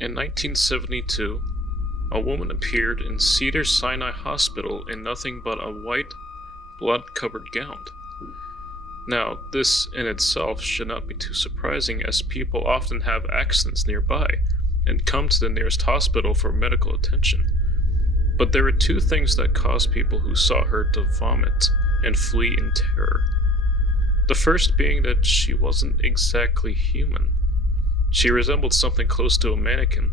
In 1972, a woman appeared in Cedars-Sinai Hospital in nothing but a white, blood-covered gown. Now, this in itself should not be too surprising, as people often have accidents nearby and come to the nearest hospital for medical attention. But there were two things that caused people who saw her to vomit and flee in terror. The first being that she wasn't exactly human. She resembled something close to a mannequin,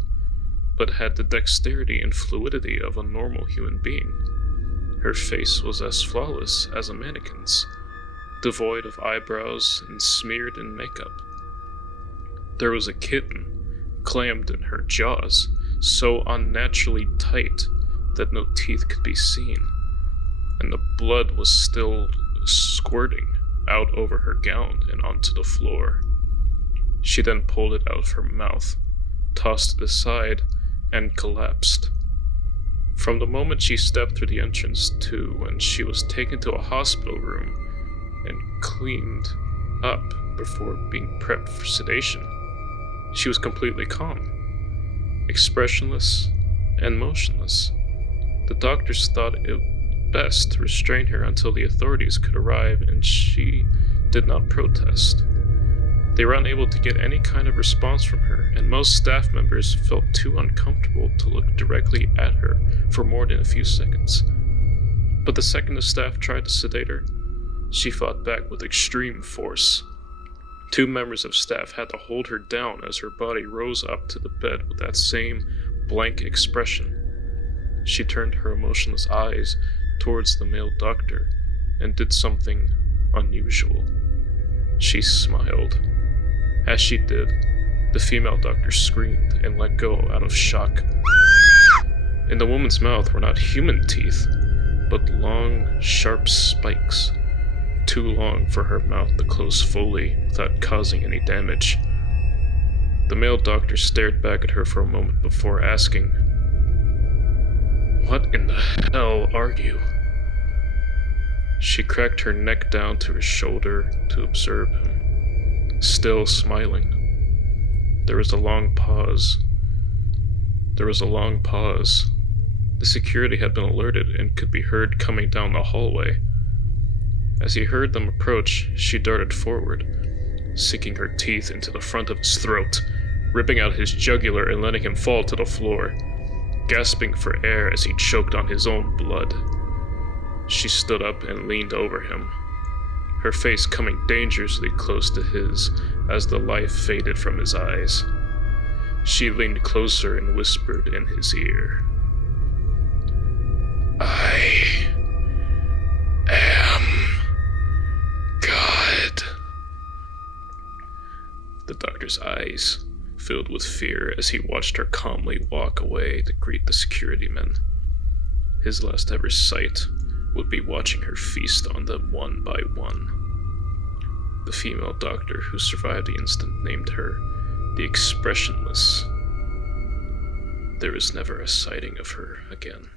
but had the dexterity and fluidity of a normal human being. Her face was as flawless as a mannequin's, devoid of eyebrows and smeared in makeup. There was a kitten clammed in her jaws, so unnaturally tight that no teeth could be seen, and the blood was still squirting out over her gown and onto the floor. She then pulled it out of her mouth, tossed it aside, and collapsed. From the moment she stepped through the entrance to when she was taken to a hospital room and cleaned up before being prepped for sedation, she was completely calm, expressionless, and motionless. The doctors thought it best to restrain her until the authorities could arrive, and she did not protest. They were unable to get any kind of response from her, and most staff members felt too uncomfortable to look directly at her for more than a few seconds. But the second the staff tried to sedate her, she fought back with extreme force. Two members of staff had to hold her down as her body rose up to the bed with that same blank expression. She turned her emotionless eyes towards the male doctor and did something unusual. She smiled. As she did, the female doctor screamed and let go out of shock. In the woman's mouth were not human teeth, but long, sharp spikes, too long for her mouth to close fully without causing any damage. The male doctor stared back at her for a moment before asking, "What in the hell are you?" She cracked her neck down to his shoulder to observe him, still smiling. There was a long pause. The security had been alerted and could be heard coming down the hallway. As he heard them approach, she darted forward, sinking her teeth into the front of his throat, ripping out his jugular and letting him fall to the floor, gasping for air as he choked on his own blood. She stood up and leaned over him, her face coming dangerously close to his as the life faded from his eyes. She leaned closer and whispered in his ear, "I am God." The doctor's eyes filled with fear as he watched her calmly walk away to greet the security men. His last ever sight would be watching her feast on them one by one. The female doctor who survived the incident named her the Expressionless. There was never a sighting of her again.